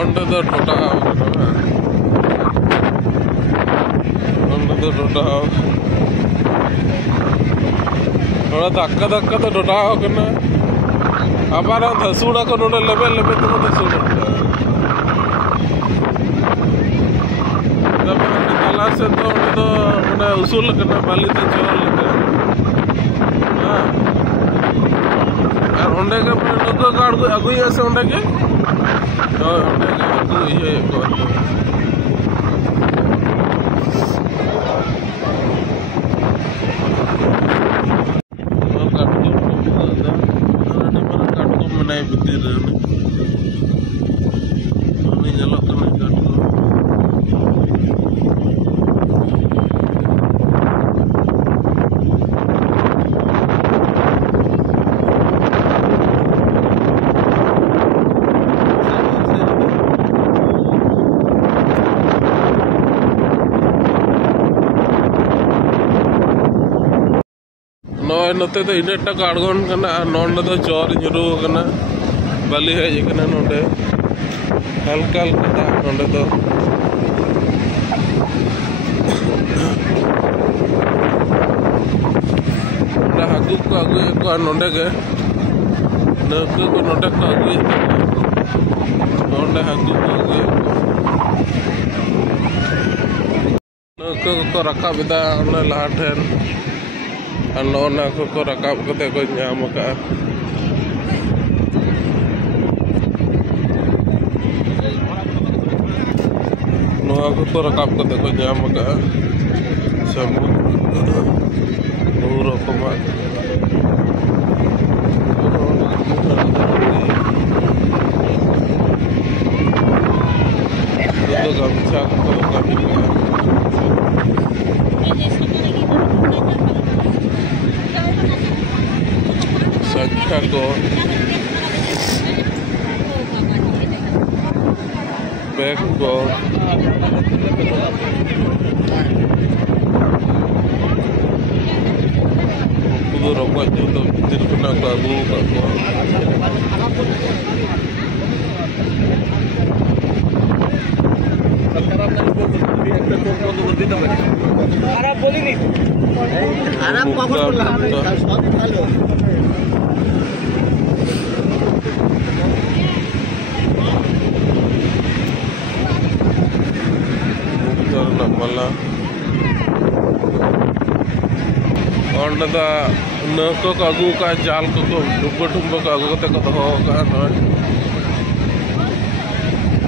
Onde the Tota Onde the Tota Ora dakka to Tota kana abara dhasuda ko node level to dhasuda jab kala se to mane usul kana bali te chor lete ar onde ke logo guard ko agui ase onde ke ये बनाए बुद्धि नोते तो इनेटा काड़गोन कना नोंडे तो चोर जुरू कना बाली है जिकना नोंडे हल्का हल्का नोंडे तो ना हाकू को आगुए को नोंडे के नौके को नोंडे को आगुए नोंडे हाकू को आगुए नौके को रखा बिदा उन्हें लाठेन Alona ko rakap kate ko nyam ka noa ko rakap kate ko nyam ka samu puro koma itu gamcha ko kami Santiago Beko Kudu rokok itu tidak pernah bagu Arab boleh nih Arab kok Namala Onde da nako kagu ka jal ko dumba kagu te ko ho ka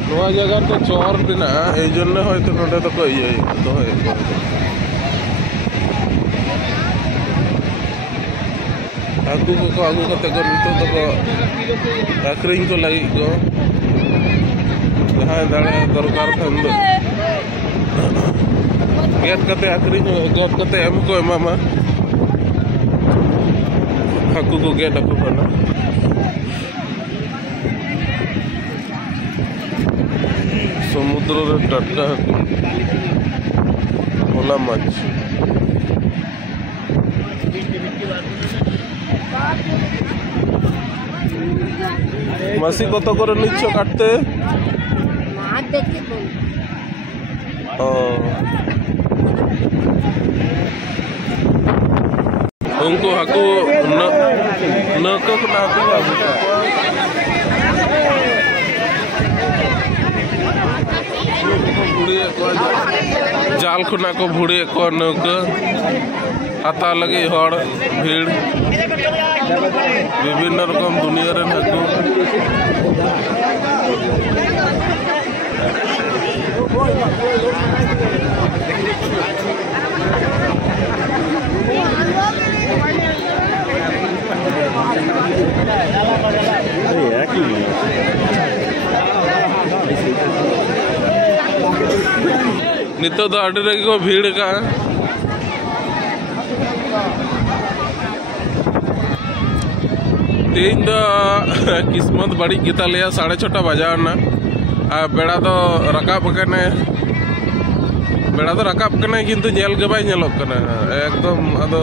noa jaga to chor bina ei jonne hoyto node to ko iye to hoy aku kate ko nito to ko akring ko lagi ko jahan dare dorkar thand Get kate akring get kate em ko mama aku ko get aku kana samudra re tatka ola mach masi কত করে নিচ্ছ কাটতে না দেখে বল Ungu aku nako kena aku जाल खुना को भुड़े को नौका आता लगे हड़ भीड़ विभिन्न रकम दुनिया रे हाकू नितो तो आडे रही को भीड़ का तीन दो किस्मत बड़ी गीता लिया 6:30 बजा ना बेड़ा तो रकाब कने बेड़ा तो रकाब कने किंतु जेल के बाय नेलोक कने एकदम अदो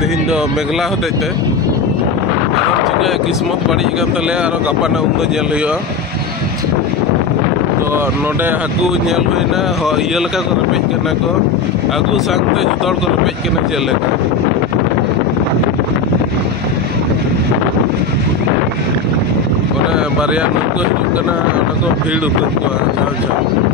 तीन दो मेघला होते ते चिका किस्मत बड़ी गन तले आरो गपा ना उन जेल हुआ नोडे हाकू नेल होइना हो इया लका को रपेज कना को हाकू सांगते जतोड़ को रपेज कना चेल लेका ओने बारिया नुको हिजुक कना ओना को भीड़ उतर को चाव चाव